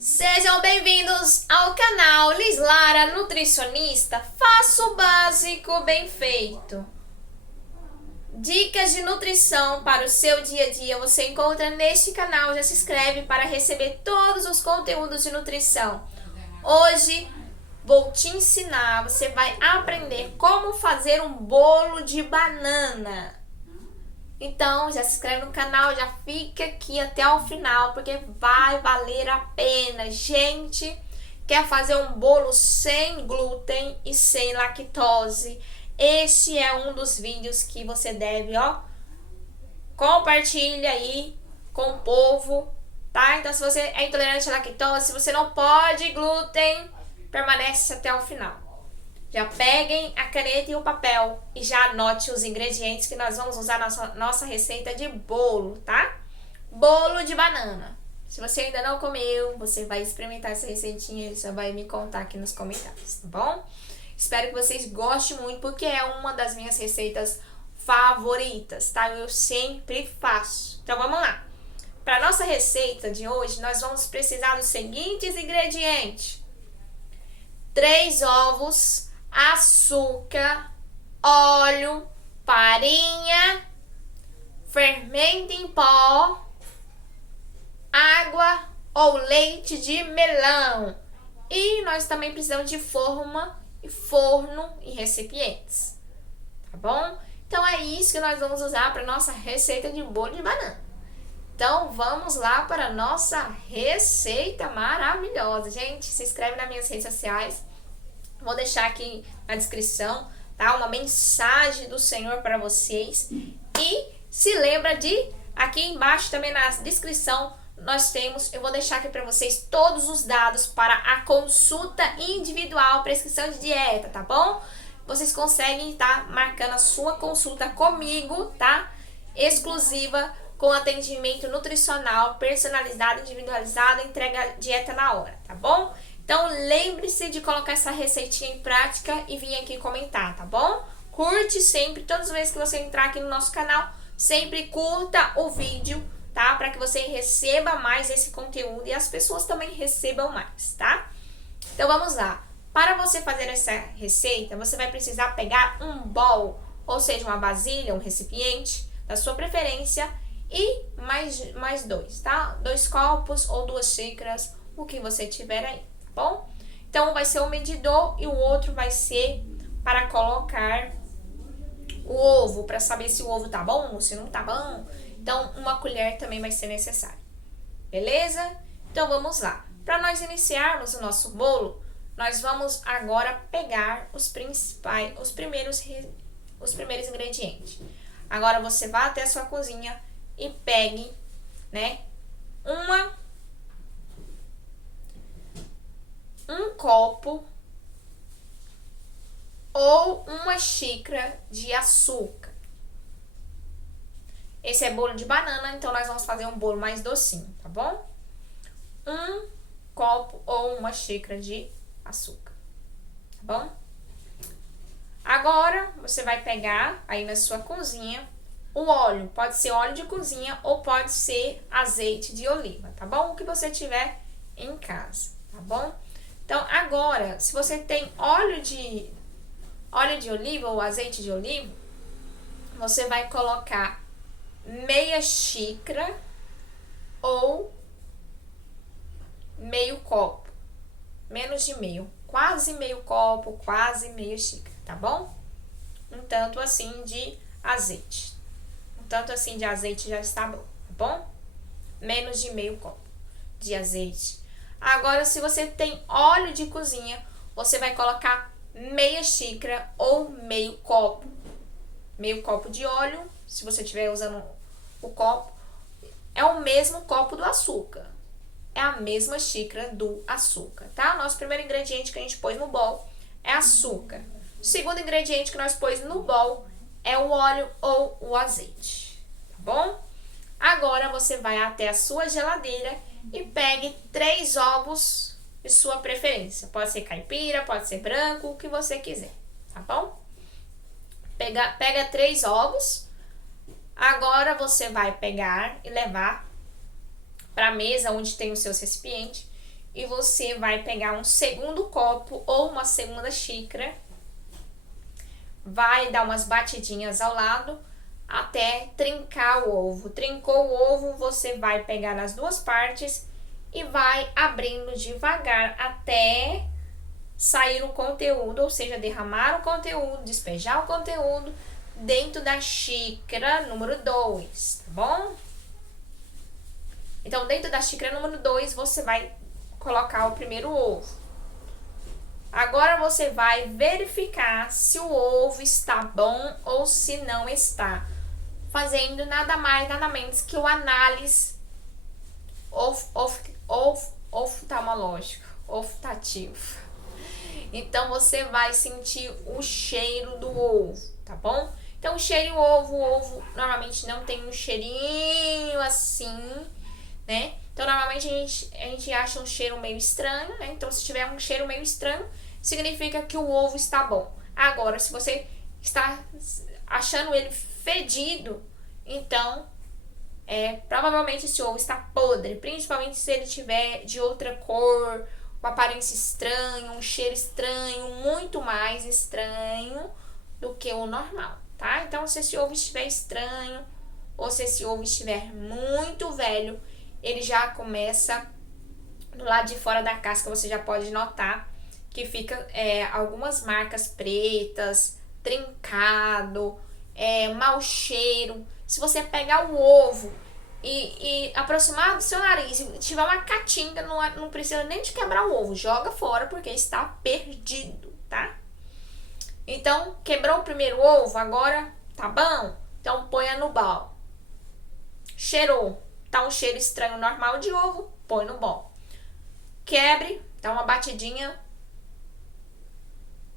Sejam bem-vindos ao canal Lislara Nutricionista. Faça o básico bem feito. Dicas de nutrição para o seu dia a dia você encontra neste canal. Já se inscreve para receber todos os conteúdos de nutrição. Hoje vou te ensinar, você vai aprender como fazer um bolo de banana. Então, já se inscreve no canal, já fica aqui até o final, porque vai valer a pena. Gente, quer fazer um bolo sem glúten e sem lactose? Este é um dos vídeos que você deve, compartilha aí com o povo, tá? Então, se você é intolerante à lactose, se você não pode glúten, permanece até o final. Já peguem a caneta e o papel e já anote os ingredientes que nós vamos usar na nossa receita de bolo, tá? Bolo de banana. Se você ainda não comeu, você vai experimentar essa receitinha e já vai me contar aqui nos comentários, tá bom? Espero que vocês gostem muito, porque é uma das minhas receitas favoritas, tá? Eu sempre faço. Então vamos lá. Para nossa receita de hoje, nós vamos precisar dos seguintes ingredientes: 3 ovos, açúcar, óleo, farinha, fermento em pó, água ou leite de melão. E nós também precisamos de forno e recipientes, tá bom? Então é isso que nós vamos usar para nossa receita de bolo de banana. Então vamos lá para a nossa receita maravilhosa. Gente, se inscreve nas minhas redes sociais. Vou deixar aqui na descrição, tá? Uma mensagem do Senhor para vocês. E se lembra de, aqui embaixo também na descrição, eu vou deixar aqui para vocês todos os dados para a consulta individual, prescrição de dieta, tá bom? Vocês conseguem estar marcando a sua consulta comigo, tá? Exclusiva, com atendimento nutricional, personalizado, individualizado, entrega dieta na hora, tá bom? Então, lembre-se de colocar essa receitinha em prática e vir aqui comentar, tá bom? Curte sempre, todas as vezes que você entrar aqui no nosso canal, sempre curta o vídeo, tá? Para que você receba mais esse conteúdo e as pessoas também recebam mais, tá? Então, vamos lá. Para você fazer essa receita, você vai precisar pegar um bowl, ou seja, uma vasilha, um recipiente da sua preferência e mais 2, tá? 2 copos ou 2 xícaras, o que você tiver aí. Bom? Então, vai ser o medidor e o outro vai ser para colocar o ovo, para saber se o ovo tá bom ou se não tá bom. Então, uma colher também vai ser necessário. Beleza? Então, vamos lá. Para nós iniciarmos o nosso bolo, nós vamos agora pegar os primeiros ingredientes. Agora, você vai até a sua cozinha e pegue, né, um copo ou uma xícara de açúcar. Esse é bolo de banana, então nós vamos fazer um bolo mais docinho, tá bom? Um copo ou uma xícara de açúcar, tá bom? Agora, você vai pegar aí na sua cozinha o óleo. Pode ser óleo de cozinha ou pode ser azeite de oliva, tá bom? O que você tiver em casa, tá bom? Então, agora, se você tem óleo de oliva ou azeite de oliva, você vai colocar meia xícara ou meio copo. Menos de meio. Quase meio copo, quase meia xícara, tá bom? Um tanto assim de azeite. Um tanto assim de azeite já está bom, tá bom? Menos de meio copo de azeite. Agora, se você tem óleo de cozinha, você vai colocar meia xícara ou meio copo. Meio copo de óleo, se você estiver usando o copo, é o mesmo copo do açúcar. É a mesma xícara do açúcar, tá? O nosso primeiro ingrediente que a gente pôs no bowl é açúcar. O segundo ingrediente que nós pôs no bowl é o óleo ou o azeite, tá bom? Agora, você vai até a sua geladeira e pegue 3 ovos de sua preferência. Pode ser caipira, pode ser branco, o que você quiser, tá bom? Pega 3 ovos. Agora você vai pegar e levar para a mesa onde tem o seu recipiente e você vai pegar um segundo copo ou uma segunda xícara, vai dar umas batidinhas ao lado até trincar o ovo. Trincou o ovo, você vai pegar nas duas partes e vai abrindo devagar até sair o conteúdo, ou seja, derramar o conteúdo, despejar o conteúdo dentro da xícara número 2, tá bom? Então, dentro da xícara número 2, você vai colocar o primeiro ovo. Agora você vai verificar se o ovo está bom ou se não está, fazendo nada mais, nada menos que o análise oftalmológico, olfativo. Então você vai sentir o cheiro do ovo, tá bom? Então o cheiro do ovo, o ovo normalmente não tem um cheirinho assim, né? Então normalmente a gente acha um cheiro meio estranho, né? Então se tiver um cheiro meio estranho, significa que o ovo está bom. Agora, se você está achando ele fedido, então provavelmente esse ovo está podre, principalmente se ele tiver de outra cor, uma aparência estranha, um cheiro estranho, muito mais estranho do que o normal, tá? Então, se esse ovo estiver estranho ou se esse ovo estiver muito velho, ele já começa do lado de fora da casca, você já pode notar que fica algumas marcas pretas, trincado, mau cheiro. Se você pegar o ovo e aproximar do seu nariz e tiver uma catinga, não precisa nem de quebrar o ovo, joga fora porque está perdido, tá? Então, quebrou o primeiro ovo, agora tá bom? Então, ponha no bol. Cheirou, tá um cheiro estranho normal de ovo, põe no bol. Quebre, dá uma batidinha,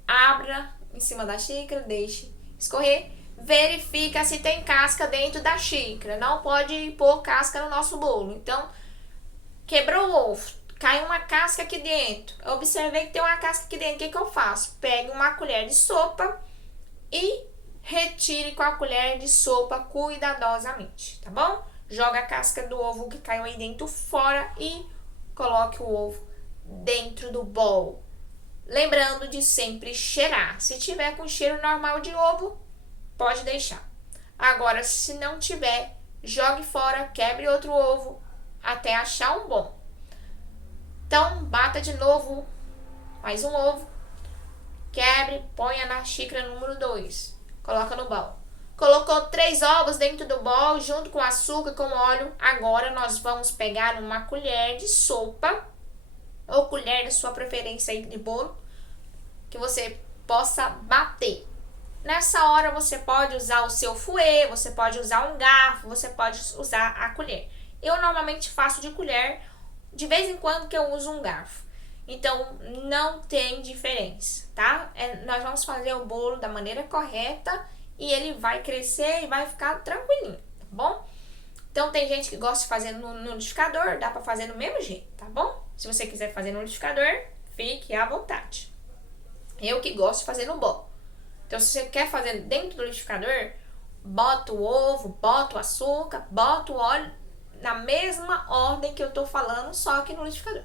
abra em cima da xícara, deixe escorrer. Verifica se tem casca dentro da xícara. Não pode pôr casca no nosso bolo. Então, quebrou o ovo, caiu uma casca aqui dentro. Eu observei que tem uma casca aqui dentro. O que eu faço? Pegue uma colher de sopa e retire com a colher de sopa cuidadosamente, tá bom? Joga a casca do ovo que caiu aí dentro fora e coloque o ovo dentro do bowl. Lembrando de sempre cheirar. Se tiver com cheiro normal de ovo, pode deixar. Agora, se não tiver, jogue fora, quebre outro ovo até achar um bom. Então, bata de novo mais um ovo, quebre, ponha na xícara número 2, coloca no bowl. Colocou 3 ovos dentro do bowl, junto com açúcar, com óleo. Agora, nós vamos pegar uma colher de sopa, ou colher da sua preferência aí de bolo, que você possa bater. Nessa hora você pode usar o seu fouet, você pode usar um garfo, você pode usar a colher. Eu normalmente faço de colher, de vez em quando que eu uso um garfo. Então não tem diferença, tá? Nós vamos fazer o bolo da maneira correta e ele vai crescer e vai ficar tranquilinho, tá bom? Então tem gente que gosta de fazer no liquidificador, dá pra fazer do mesmo jeito, tá bom? Se você quiser fazer no liquidificador, fique à vontade. Eu que gosto de fazer no bowl. Então, se você quer fazer dentro do liquidificador, bota o ovo, bota o açúcar, bota o óleo na mesma ordem que eu tô falando, só que no liquidificador.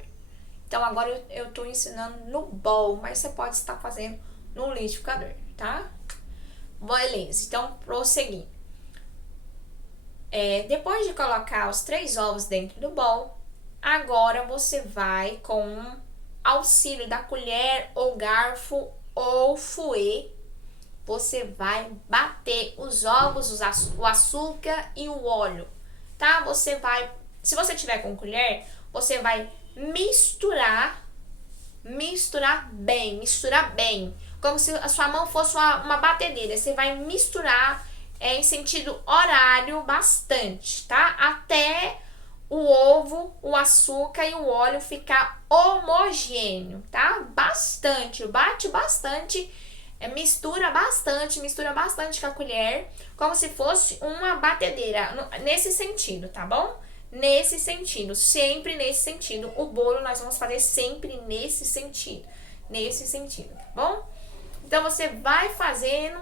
Então, agora eu tô ensinando no bowl, mas você pode estar fazendo no liquidificador, tá? Beleza, então, prosseguindo. Depois de colocar os 3 ovos dentro do bowl, agora você vai, com auxílio da colher ou garfo ou fouet, você vai bater os ovos, o açúcar e o óleo, tá? Se você tiver com colher, você vai misturar bem, como se a sua mão fosse uma batedeira. Você vai misturar em sentido horário bastante, tá? Até o ovo, o açúcar e o óleo ficar homogêneo, tá? Bastante, bate bastante. Mistura bastante com a colher, como se fosse uma batedeira, nesse sentido, tá bom? Nesse sentido, sempre nesse sentido. O bolo nós vamos fazer sempre nesse sentido, tá bom? Então, você vai fazendo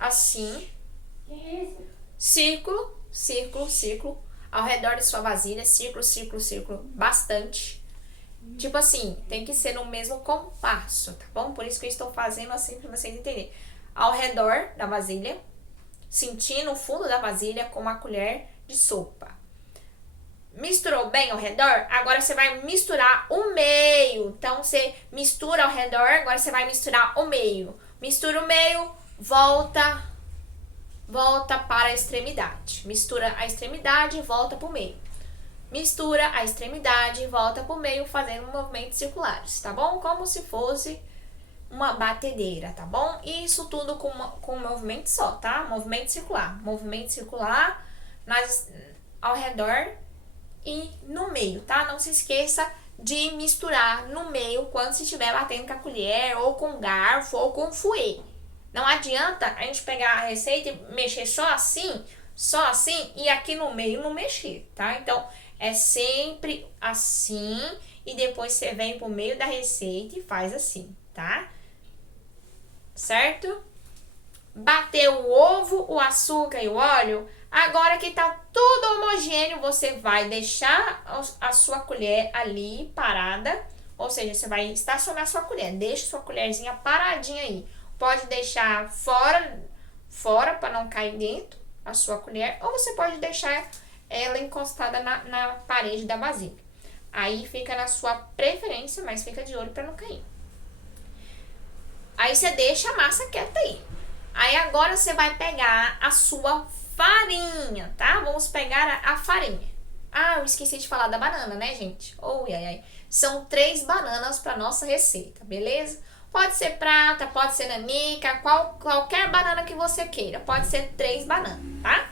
assim, círculo, ao redor da sua vasilha, círculo, bastante. Tipo assim, tem que ser no mesmo compasso, tá bom? Por isso que eu estou fazendo assim pra vocês entenderem. Ao redor da vasilha, sentindo o fundo da vasilha com uma colher de sopa. Misturou bem ao redor? Agora você vai misturar o meio. Então você mistura ao redor, agora você vai misturar o meio. Mistura o meio, volta para a extremidade. Mistura a extremidade e volta pro meio. Mistura a extremidade e volta pro meio, fazendo movimentos circulares, tá bom? Como se fosse uma batedeira, tá bom? Isso tudo com um movimento só, tá? Movimento circular. Movimento circular ao redor e no meio, tá? Não se esqueça de misturar no meio quando você estiver batendo com a colher, ou com garfo, ou com fouet. Não adianta a gente pegar a receita e mexer só assim, e aqui no meio não mexer, tá? Então, é sempre assim, e depois você vem pro meio da receita e faz assim, tá? Certo? Bateu o ovo, o açúcar e o óleo. Agora que tá tudo homogêneo, você vai deixar a sua colher ali parada. Ou seja, você vai estacionar sua colher. Deixa sua colherzinha paradinha aí. Pode deixar fora para não cair dentro a sua colher. Ou você pode deixar ela encostada na parede da vasilha. Aí fica na sua preferência, mas fica de olho para não cair. Aí você deixa a massa quieta aí. Aí agora você vai pegar a sua farinha, tá? Vamos pegar a farinha. Ah, eu esqueci de falar da banana, né, gente? São 3 bananas para nossa receita, beleza? Pode ser prata, pode ser nanica, qualquer banana que você queira. Pode ser 3 bananas, tá?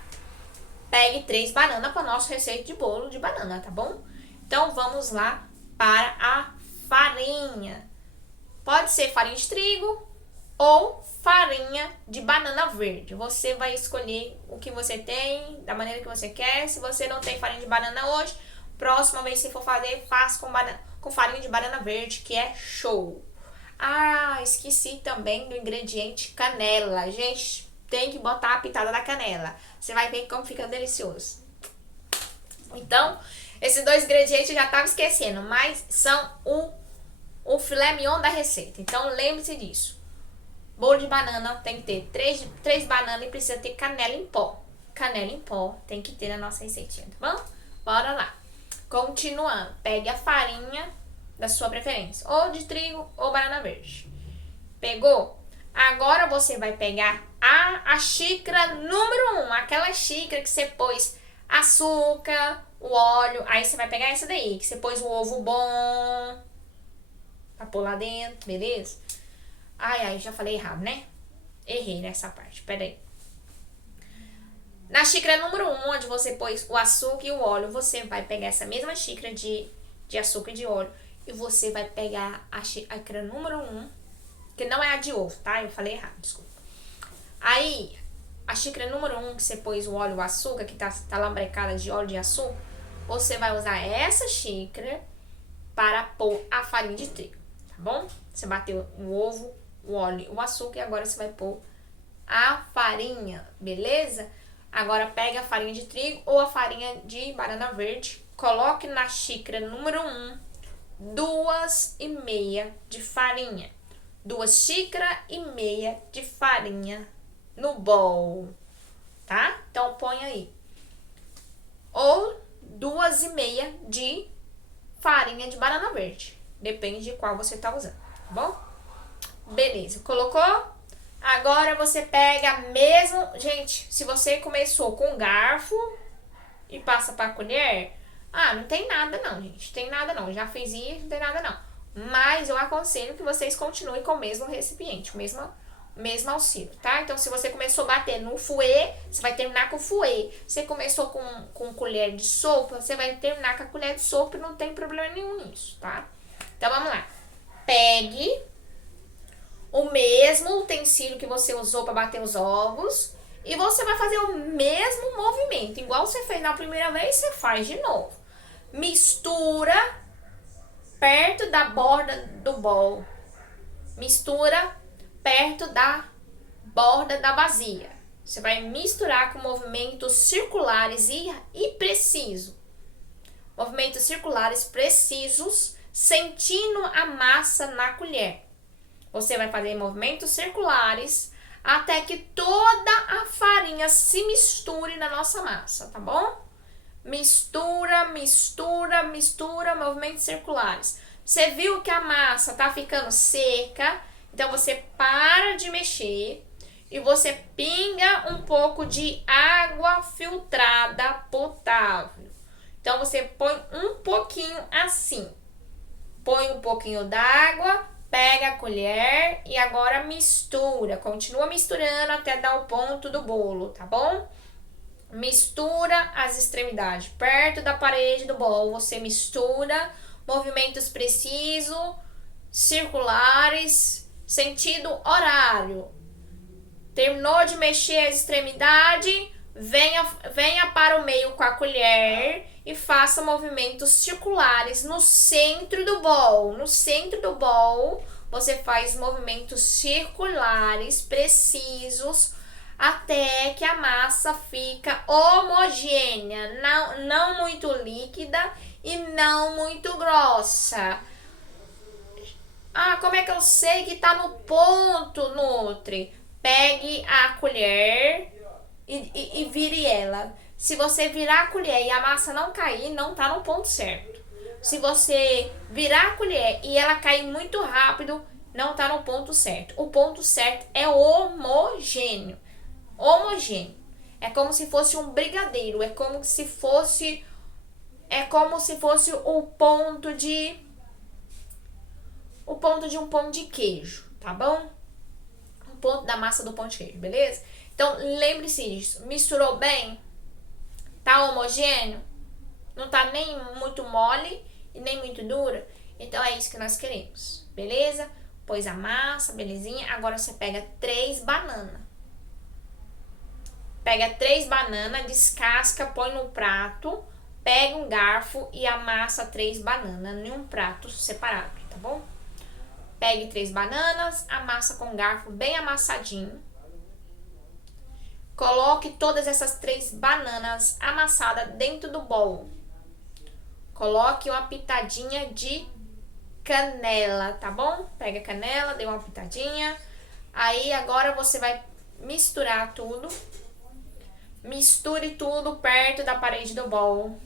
Pegue 3 bananas para nossa receita de bolo de banana, tá bom? Então vamos lá para a farinha. Pode ser farinha de trigo ou farinha de banana verde. Você vai escolher o que você tem, da maneira que você quer. Se você não tem farinha de banana hoje, próxima vez que for fazer, faça com farinha de banana verde, que é show. Ah, esqueci também do ingrediente canela. Gente, tem que botar a pitada da canela. Você vai ver como fica delicioso. Então, esses 2 ingredientes eu já estava esquecendo, mas são o filé mignon da receita. Então, lembre-se disso. Bolo de banana tem que ter 3 bananas e precisa ter canela em pó. Canela em pó tem que ter na nossa receitinha, tá bom? Bora lá. Continuando, pegue a farinha da sua preferência, ou de trigo ou banana verde. Pegou? Agora você vai pegar a xícara número 1, aquela xícara que você pôs açúcar, o óleo. Aí você vai pegar essa daí, que você pôs o ovo bom pra pôr lá dentro, beleza? Ai, já falei errado, né? Errei nessa parte, peraí. Na xícara número 1, onde você pôs o açúcar e o óleo, você vai pegar essa mesma xícara de açúcar e de óleo e você vai pegar a xícara número 1, que não é a de ovo, tá? Eu falei errado, desculpa. Aí, a xícara número 1, que você pôs o óleo e o açúcar, que tá lambrecada de óleo de açúcar, você vai usar essa xícara para pôr a farinha de trigo, tá bom? Você bateu o ovo, o óleo, o açúcar e agora você vai pôr a farinha, beleza? Agora pega a farinha de trigo ou a farinha de banana verde, coloque na xícara número 1 2,5 de farinha. 2 xícaras e meia de farinha no bowl, tá? Então põe aí. Ou 2,5 de farinha de banana verde, depende de qual você tá usando, tá bom? Beleza, colocou? Agora você pega mesmo... Gente, se você começou com garfo e passa pra colher... Ah, não tem nada não, gente. Tem nada não. Já fiz isso, não tem nada não. Mas eu aconselho que vocês continuem com o mesmo recipiente, o mesmo auxílio, tá? Então, se você começou batendo no fouet, você vai terminar com o fouet. Você começou com colher de sopa, você vai terminar com a colher de sopa e não tem problema nenhum nisso, tá? Então, vamos lá. Pegue o mesmo utensílio que você usou para bater os ovos e você vai fazer o mesmo movimento. Igual você fez na primeira vez, você faz de novo. Mistura perto da borda do bowl. Mistura perto da borda da vasilha. Você vai misturar com movimentos circulares e precisos. Movimentos circulares precisos sentindo a massa na colher. Você vai fazer movimentos circulares até que toda a farinha se misture na nossa massa, tá bom? Mistura, mistura, mistura, movimentos circulares. Você viu que a massa tá ficando seca, então você para de mexer e você pinga um pouco de água filtrada potável. Então você põe um pouquinho assim. Põe um pouquinho d'água, pega a colher e agora mistura. Continua misturando até dar o ponto do bolo, tá bom? Mistura as extremidades perto da parede do bolo. Você mistura movimentos precisos, circulares, sentido horário. Terminou de mexer as extremidades, venha para o meio com a colher e faça movimentos circulares no centro do bowl. No centro do bowl, você faz movimentos circulares precisos até que a massa fica homogênea, não muito líquida e não muito grossa. Ah, como é que eu sei que tá no ponto, Nutri? Pegue a colher e vire ela. Se você virar a colher e a massa não cair, não tá no ponto certo. Se você virar a colher e ela cair muito rápido, não tá no ponto certo. O ponto certo é homogêneo. Homogêneo. É como se fosse um brigadeiro, é como se fosse o ponto de um pão de queijo, tá bom? O ponto da massa do pão de queijo, beleza? Então, lembre-se disso. Misturou bem? Tá homogêneo? Não tá nem muito mole e nem muito dura? Então, é isso que nós queremos, beleza? Pôs a massa, belezinha. Agora, você pega 3 bananas. Pega 3 bananas, descasca, põe no prato. Pega um garfo e amassa 3 bananas em um prato separado, tá bom? Pegue 3 bananas, amassa com um garfo bem amassadinho. Coloque todas essas 3 bananas amassadas dentro do bowl. Coloque uma pitadinha de canela, tá bom? Pega a canela, dê uma pitadinha. Aí agora você vai misturar tudo. Misture tudo perto da parede do bowl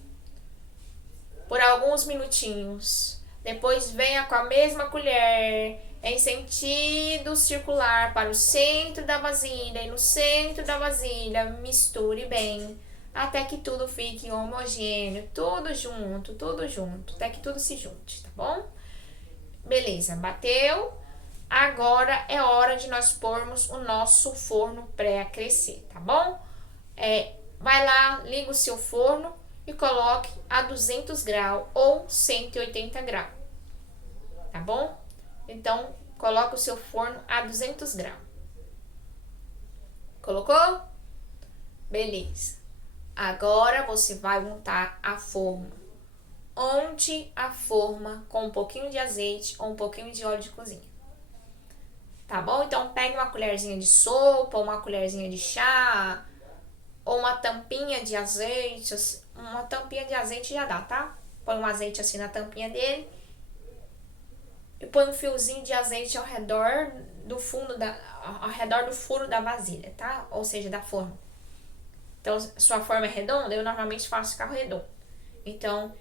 por alguns minutinhos. Depois venha com a mesma colher em sentido circular para o centro da vasilha e no centro da vasilha misture bem até que tudo fique homogêneo, tudo junto, até que tudo se junte, tá bom? Beleza, bateu. Agora é hora de nós pormos o nosso forno pré-aquecer, tá bom? Vai lá, liga o seu forno e coloque a 200 graus ou 180 graus, tá bom? Então, coloque o seu forno a 200 graus. Colocou? Beleza. Agora você vai untar a forma. Unte a forma com um pouquinho de azeite ou um pouquinho de óleo de cozinha. Tá bom? Então, pegue uma colherzinha de sopa, uma colherzinha de chá, ou uma tampinha de azeite. Uma tampinha de azeite já dá, tá? Põe um azeite assim na tampinha dele. E põe um fiozinho de azeite ao redor do furo da vasilha, tá? Ou seja, da forma. Então, sua forma é redonda, eu normalmente faço carro redondo. Então,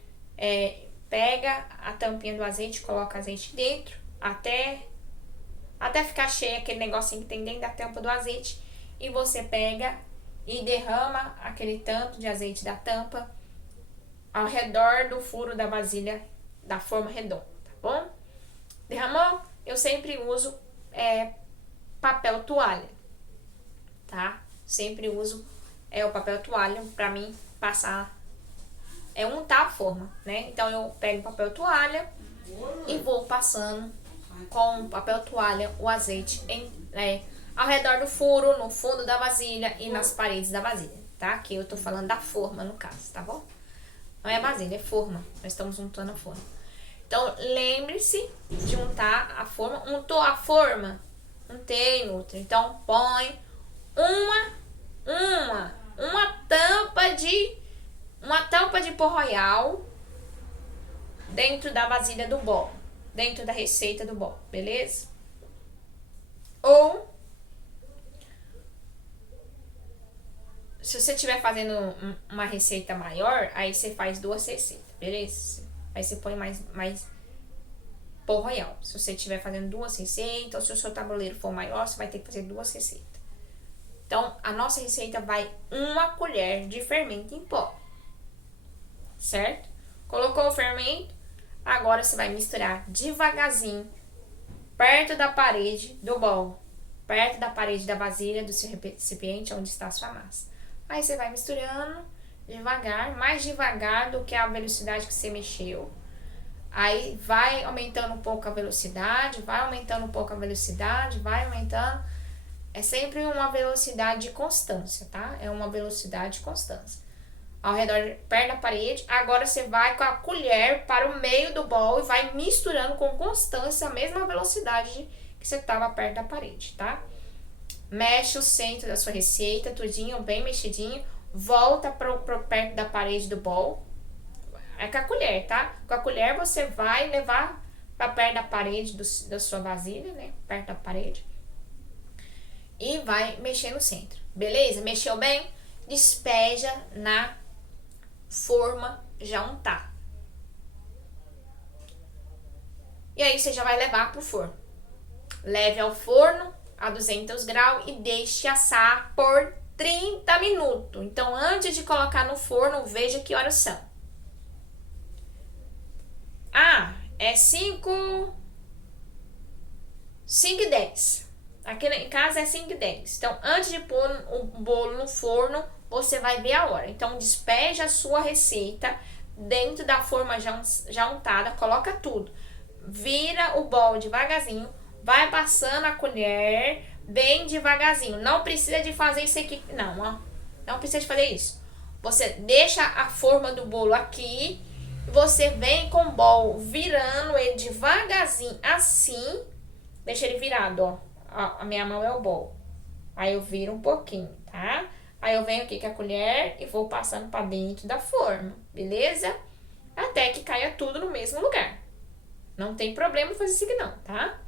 pega a tampinha do azeite, coloca azeite dentro, até ficar cheio aquele negocinho que tem dentro da tampa do azeite. E você pega e derrama aquele tanto de azeite da tampa ao redor do furo da vasilha da forma redonda, tá bom? Derramou? Eu sempre uso papel toalha, tá? Sempre uso o papel toalha pra mim passar, untar a forma, né? Então eu pego o papel toalha e vou passando com o papel toalha o azeite ao redor do furo, no fundo da vasilha e nas paredes da vasilha, tá? Aqui eu tô falando da forma no caso, tá bom? Não é vasilha, é forma. Nós estamos untando a forma. Então, lembre-se de untar a forma. Untou a forma? Untei, Nutri. Então, põe uma tampa de pó royal dentro da vasilha do bolo, dentro da receita do bolo, beleza? Ou se você estiver fazendo uma receita maior, aí você faz 2 receitas, beleza? Aí você põe mais pão royal. Se você estiver fazendo 2 receitas, ou se o seu tabuleiro for maior, você vai ter que fazer 2 receitas. Então, a nossa receita vai 1 colher de fermento em pó, certo? Colocou o fermento, agora você vai misturar devagarzinho, perto da parede do bolo, perto da parede da vasilha do seu recipiente onde está a sua massa. Aí você vai misturando devagar, mais devagar do que a velocidade que você mexeu. Aí vai aumentando um pouco a velocidade, vai aumentando um pouco a velocidade, vai aumentando. É sempre uma velocidade de constância, tá? É uma velocidade de constância. Ao redor, perto da parede. Agora você vai com a colher para o meio do bolo e vai misturando com constância a mesma velocidade que você estava perto da parede, tá? Mexe o centro da sua receita, tudinho, bem mexidinho. Volta para perto da parede do bolo. É com a colher, tá? Com a colher você vai levar para perto da parede da sua vasilha, né? Perto da parede. E vai mexer no centro, beleza? Mexeu bem? Despeja na forma já untada. E aí você já vai levar pro forno. Leve ao forno a 200 graus e deixe assar por 30 minutos. Então, antes de colocar no forno, veja que horas são. É 5h10. Aqui em casa é 5h10. Então, antes de pôr o bolo no forno, você vai ver a hora. Então, despeja a sua receita dentro da forma já untada. Coloca tudo. Vira o bolo devagarzinho. Vai passando a colher bem devagarzinho. Não precisa de fazer isso aqui. Não, ó. Não precisa de fazer isso. Você deixa a forma do bolo aqui. Você vem com o bolo virando ele devagarzinho assim. Deixa ele virado, ó. A minha mão é o bolo. Aí eu viro um pouquinho, tá? Aí eu venho aqui com a colher e vou passando pra dentro da forma, beleza? Até que caia tudo no mesmo lugar. Não tem problema fazer isso aqui não, tá?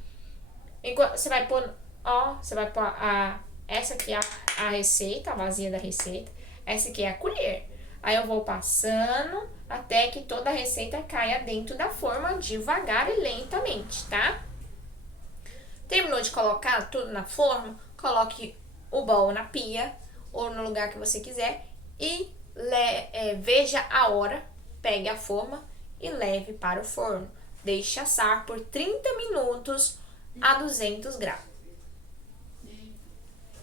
Enquanto você vai pôr, ó, você vai pôr essa aqui é a receita, a vasilha da receita. Essa aqui é a colher. Aí eu vou passando até que toda a receita caia dentro da forma devagar e lentamente, tá? Terminou de colocar tudo na forma, coloque o bolo na pia ou no lugar que você quiser e veja a hora, pegue a forma e leve para o forno. Deixe assar por 30 minutos a 200 graus.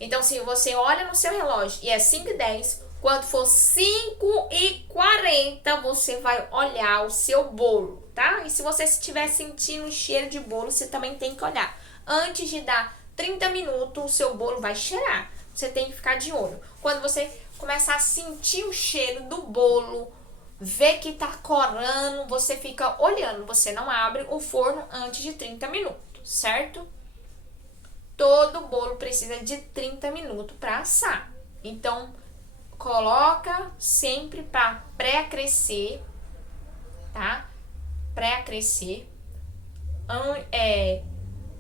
Então, se você olha no seu relógio e é 5h10, quando for 5h40, você vai olhar o seu bolo, tá? E se você estiver sentindo o cheiro de bolo, você também tem que olhar. Antes de dar 30 minutos, o seu bolo vai cheirar. Você tem que ficar de olho. Quando você começar a sentir o cheiro do bolo, ver que tá corando, você fica olhando. Você não abre o forno antes de 30 minutos, certo? Todo bolo precisa de 30 minutos para assar. Então, coloca sempre para pré-aquecer, tá? Pré-aquecer.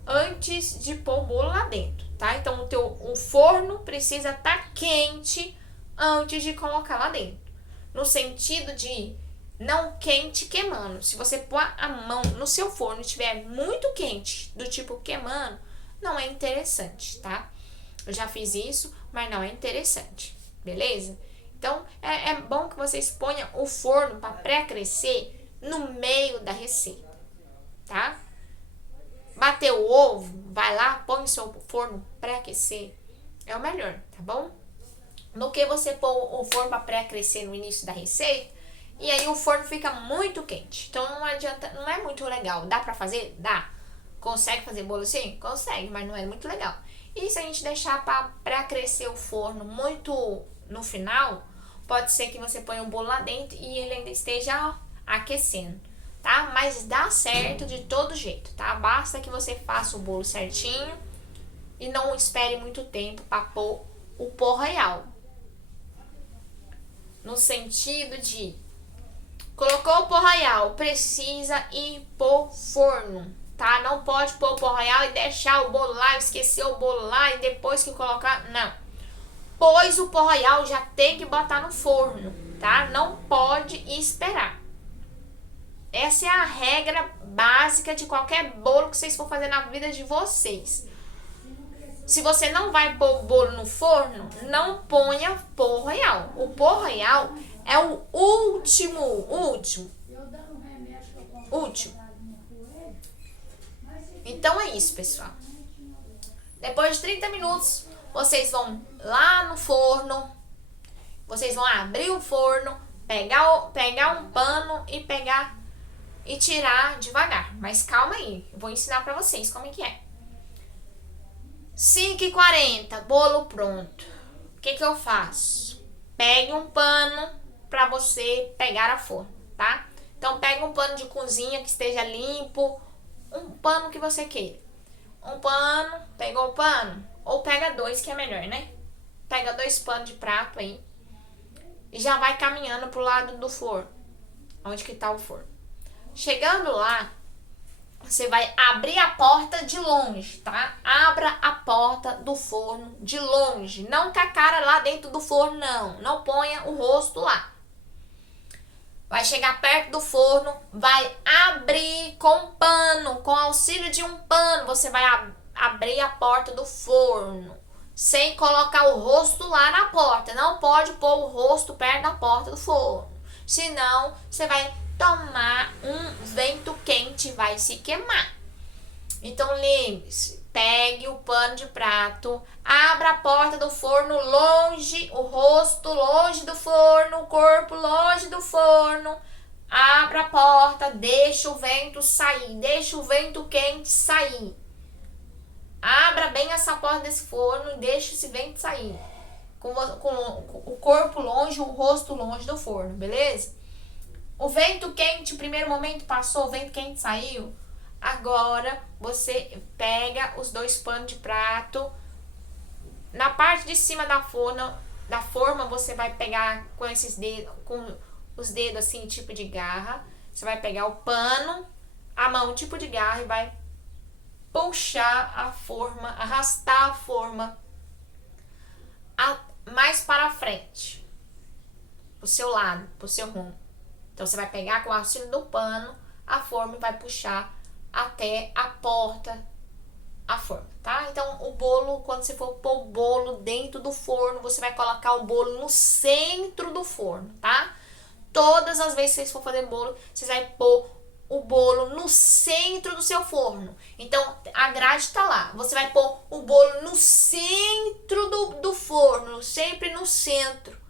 Antes de pôr o bolo lá dentro, tá? Então, o forno precisa estar quente antes de colocar lá dentro. No sentido de não quente queimando. Se você pôr a mão no seu forno e estiver muito quente, do tipo queimando, não é interessante, tá? Eu já fiz isso, mas não é interessante, beleza? Então, é bom que vocês ponham o forno para pré-aquecer no meio da receita, tá? Bateu o ovo, vai lá, põe o seu forno pré-aquecer. É o melhor, tá bom? Do que você pôr o forno para pré-aquecer no início da receita e aí o forno fica muito quente. Então não adianta, não é muito legal. Dá pra fazer? Dá. Consegue fazer bolo assim? Consegue, mas não é muito legal. E se a gente deixar para pré-aquecer o forno muito no final, pode ser que você ponha o bolo lá dentro e ele ainda esteja aquecendo, tá? Mas dá certo de todo jeito, tá? Basta que você faça o bolo certinho e não espere muito tempo para pôr o pó royal. No sentido de Colocou o pó Royal, precisa ir pro forno, tá? Não pode pôr o pó Royal e deixar o bolo lá, esquecer o bolo lá e depois que colocar, não. Pois o pó Royal já tem que botar no forno, tá? Não pode esperar. Essa é a regra básica de qualquer bolo que vocês for fazer na vida de vocês. Se você não vai pôr o bolo no forno, não ponha pó Royal. O pó Royal é o último. Então é isso, pessoal. Depois de 30 minutos, vocês vão lá no forno. Vocês vão abrir o forno, pegar um pano e tirar devagar. Mas calma aí, eu vou ensinar pra vocês como é que é. 5h40, bolo pronto. O que eu faço? Pegue um pano pra você pegar a forma, tá? Então pega um pano de cozinha que esteja limpo, um pano que você queira. Um pano, pegou o pano? Ou pega 2, que é melhor, né? Pega 2 panos de prato aí e já vai caminhando pro lado do forno. Onde que tá o forno? Chegando lá, você vai abrir a porta de longe, tá? Abra a porta do forno de longe. Não com a cara lá dentro do forno, não. Não ponha o rosto lá. Vai chegar perto do forno, vai abrir com pano, com auxílio de um pano. Você vai abrir a porta do forno, sem colocar o rosto lá na porta. Não pode pôr o rosto perto da porta do forno. Senão, você vai tomar um vento quente, vai se queimar. Então lembre-se, pegue o pano de prato, abra a porta do forno longe, o rosto longe do forno, o corpo longe do forno. Abra a porta, deixa o vento sair, deixa o vento quente sair. Abra bem essa porta desse forno e deixa esse vento sair. Com o corpo longe, o rosto longe do forno, beleza? O vento quente, o primeiro momento passou, o vento quente saiu. Agora você pega os 2 panos de prato. Na parte de cima da forma você vai pegar com esses dedos, com os dedos assim, tipo de garra. Você vai pegar o pano, a mão tipo de garra e vai puxar a forma, arrastar a forma mais para frente, pro seu lado, pro seu rumo. Então você vai pegar com o auxílio do pano a forma e vai puxar até a porta a forma, tá? Então o bolo, quando você for pôr o bolo dentro do forno, você vai colocar o bolo no centro do forno, tá? Todas as vezes que vocês for fazer bolo, vocês vão pôr o bolo no centro do seu forno. Então a grade tá lá, você vai pôr o bolo no centro do forno, sempre no centro.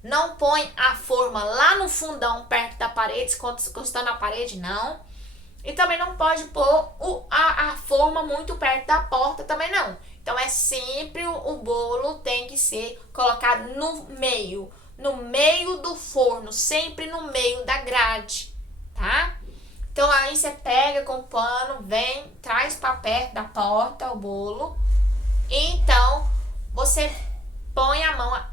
Não põe a forma lá no fundão, perto da parede, encostando na parede, não. E também não pode pôr a forma muito perto da porta, também não. Então é sempre o bolo tem que ser colocado no meio do forno, sempre no meio da grade, tá? Então aí você pega com o pano, vem, traz para perto da porta o bolo. E então você põe a mão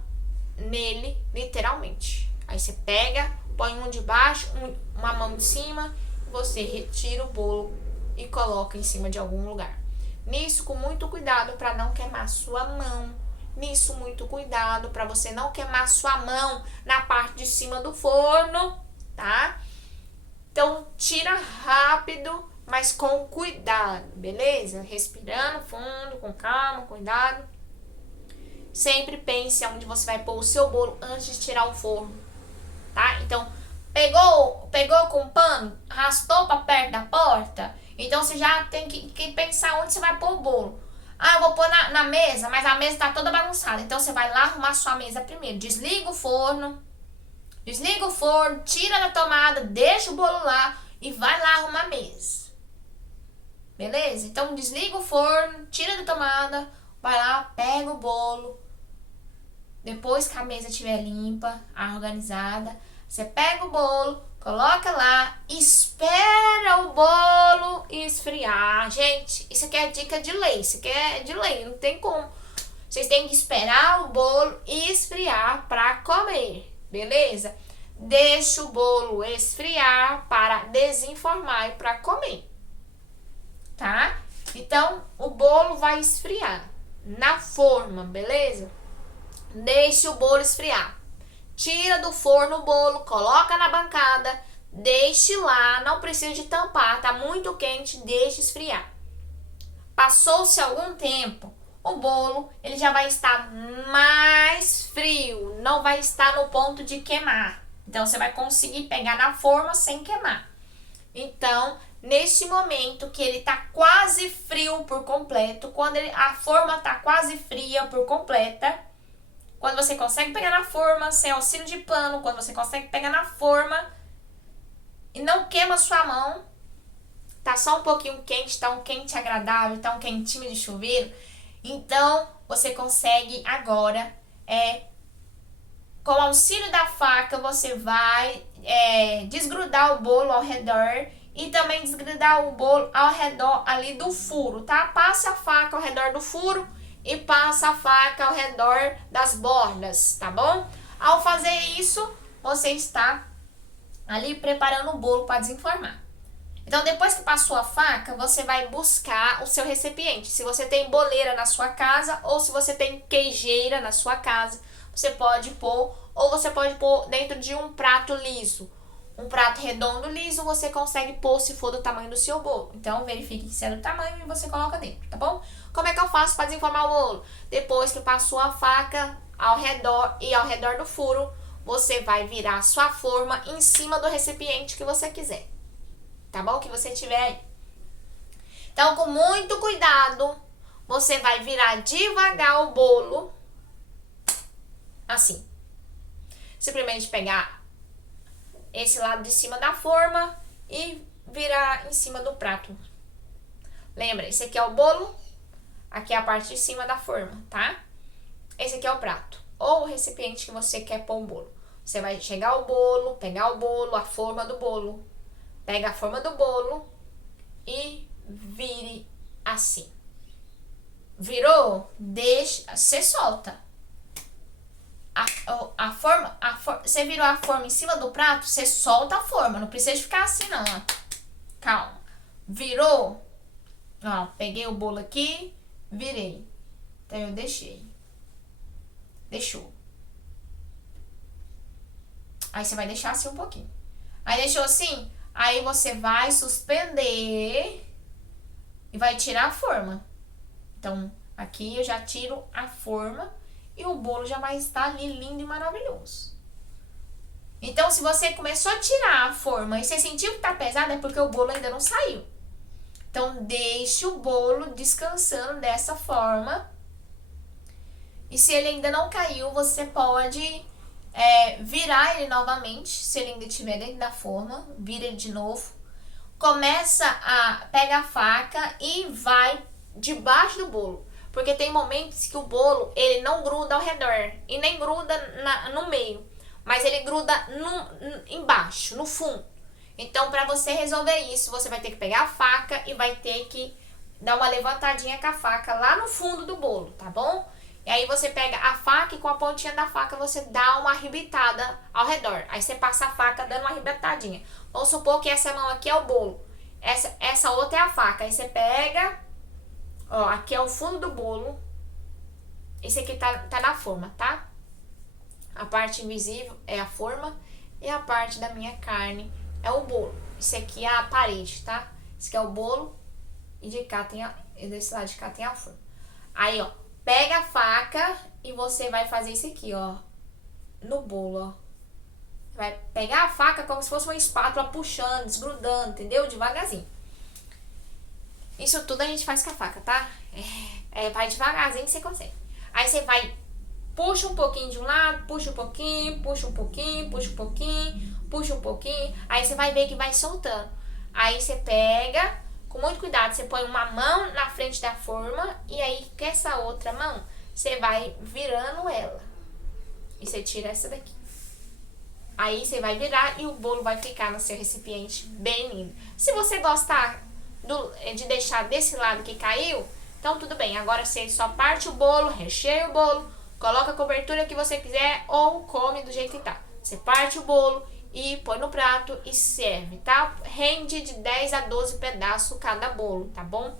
nele, literalmente. Aí você pega, põe um de baixo, uma mão de cima, você retira o bolo e coloca em cima de algum lugar. Nisso, com muito cuidado para não queimar sua mão. Nisso, muito cuidado para você não queimar sua mão na parte de cima do forno, tá? Então, tira rápido, mas com cuidado, beleza? Respirando fundo, com calma, cuidado. Sempre pense onde você vai pôr o seu bolo antes de tirar o forno, tá? Então, pegou com o pano, arrastou para perto da porta, então você já tem que pensar onde você vai pôr o bolo. Ah, eu vou pôr na mesa, mas a mesa tá toda bagunçada. Então, você vai lá arrumar sua mesa primeiro. Desliga o forno, tira da tomada, deixa o bolo lá e vai lá arrumar a mesa. Beleza? Então, desliga o forno, tira da tomada, vai lá, pega o bolo. Depois que a mesa estiver limpa, organizada, você pega o bolo, coloca lá, espera o bolo esfriar. Gente, isso aqui é dica de lei, isso aqui é de lei, não tem como. Vocês têm que esperar o bolo esfriar para comer, beleza? deixe o bolo esfriar para desenformar e para comer, tá? Então, o bolo vai esfriar na forma, beleza? Deixe o bolo esfriar. Tira do forno o bolo, coloca na bancada, deixe lá, não precisa de tampar, tá muito quente, deixe esfriar. Passou-se algum tempo, o bolo ele já vai estar mais frio, não vai estar no ponto de queimar. Então você vai conseguir pegar na forma sem queimar. Então, neste momento que ele tá quase frio por completo, quando a forma tá quase fria por completa, quando você consegue pegar na forma sem auxílio de pano, quando você consegue pegar na forma e não queima sua mão, tá só um pouquinho quente, tá um quente agradável, tá um quentinho de chuveiro, então você consegue agora, com o auxílio da faca, você vai desgrudar o bolo ao redor e também desgrudar o bolo ao redor ali do furo, tá? Passa a faca ao redor do furo e passa a faca ao redor das bordas, tá bom? Ao fazer isso, você está ali preparando o bolo para desenformar. Então, depois que passou a faca, você vai buscar o seu recipiente. Se você tem boleira na sua casa ou se você tem queijeira na sua casa, você pode pôr, ou você pode pôr dentro de um prato liso. Um prato redondo liso você consegue pôr se for do tamanho do seu bolo. Então, verifique se é do tamanho e você coloca dentro, tá bom? Como é que eu faço para desenformar o bolo? Depois que passou a faca ao redor e ao redor do furo, você vai virar a sua forma em cima do recipiente que você quiser. Tá bom? Que você tiver aí. Então, com muito cuidado, você vai virar devagar o bolo. Assim. Simplesmente pegar esse lado de cima da forma e virar em cima do prato. Lembra, esse aqui é o bolo, aqui é a parte de cima da forma, tá? Esse aqui é o prato, ou o recipiente que você quer pôr o bolo. Você vai chegar o bolo, pegar o bolo, a forma do bolo. Pega a forma do bolo e vire assim. Virou? Deixa, você solta. Você virou a forma em cima do prato, você solta a forma. Não precisa ficar assim não, ó. Calma. Virou? Ó, peguei o bolo aqui, virei. Então eu deixei. Deixou. Aí você vai deixar assim um pouquinho. Aí deixou assim? Aí você vai suspender e vai tirar a forma. Então, aqui eu já tiro a forma e o bolo já vai estar ali lindo e maravilhoso. Então, se você começou a tirar a forma e você sentiu que tá pesado, é porque o bolo ainda não saiu. Então, deixe o bolo descansando dessa forma. E se ele ainda não caiu, você pode virar ele novamente, se ele ainda estiver dentro da forma, vira ele de novo. Pega a faca e vai debaixo do bolo. Porque tem momentos que o bolo, ele não gruda ao redor e nem gruda no meio, mas ele gruda embaixo, no fundo. Então, para você resolver isso, você vai ter que pegar a faca e vai ter que dar uma levantadinha com a faca lá no fundo do bolo, tá bom? E aí você pega a faca e com a pontinha da faca você dá uma arrebitada ao redor. Aí você passa a faca dando uma arrebitadinha. Vamos supor que essa mão aqui é o bolo. Essa outra é a faca. Aí você pega, ó, aqui é o fundo do bolo. Esse aqui tá na forma, tá? A parte invisível é a forma e a parte da minha carne é o bolo. Esse aqui é a parede, tá? Esse aqui é o bolo e desse lado de cá tem a forma. Aí, ó. Pega a faca e você vai fazer isso aqui, ó. No bolo, ó. Vai pegar a faca como se fosse uma espátula, puxando, desgrudando, entendeu? Devagarzinho. Isso tudo a gente faz com a faca, tá? Vai devagarzinho que você consegue. Aí você vai, puxa um pouquinho de um lado, puxa um pouquinho, puxa um pouquinho, puxa um pouquinho, puxa um pouquinho. Aí você vai ver que vai soltando. Aí você pega... Com muito cuidado, você põe uma mão na frente da forma e aí com essa outra mão, você vai virando ela. E você tira essa daqui. Aí você vai virar e o bolo vai ficar no seu recipiente bem lindo. Se você gostar de deixar desse lado que caiu, então tudo bem. Agora você só parte o bolo, recheia o bolo, coloca a cobertura que você quiser ou come do jeito que tá. Você parte o bolo e põe no prato e serve, tá? Rende de 10 a 12 pedaços cada bolo, tá bom?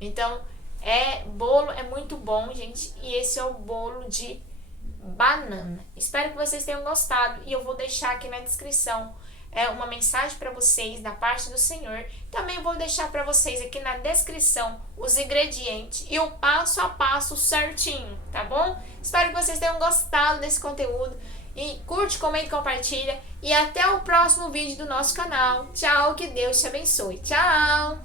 Então, bolo é muito bom, gente, e esse é o bolo de banana. Espero que vocês tenham gostado e eu vou deixar aqui na descrição uma mensagem para vocês da parte do Senhor. Também vou deixar para vocês aqui na descrição os ingredientes e o passo a passo certinho, tá bom? Espero que vocês tenham gostado desse conteúdo e curte, comente, compartilha e até o próximo vídeo do nosso canal. Tchau, que Deus te abençoe. Tchau!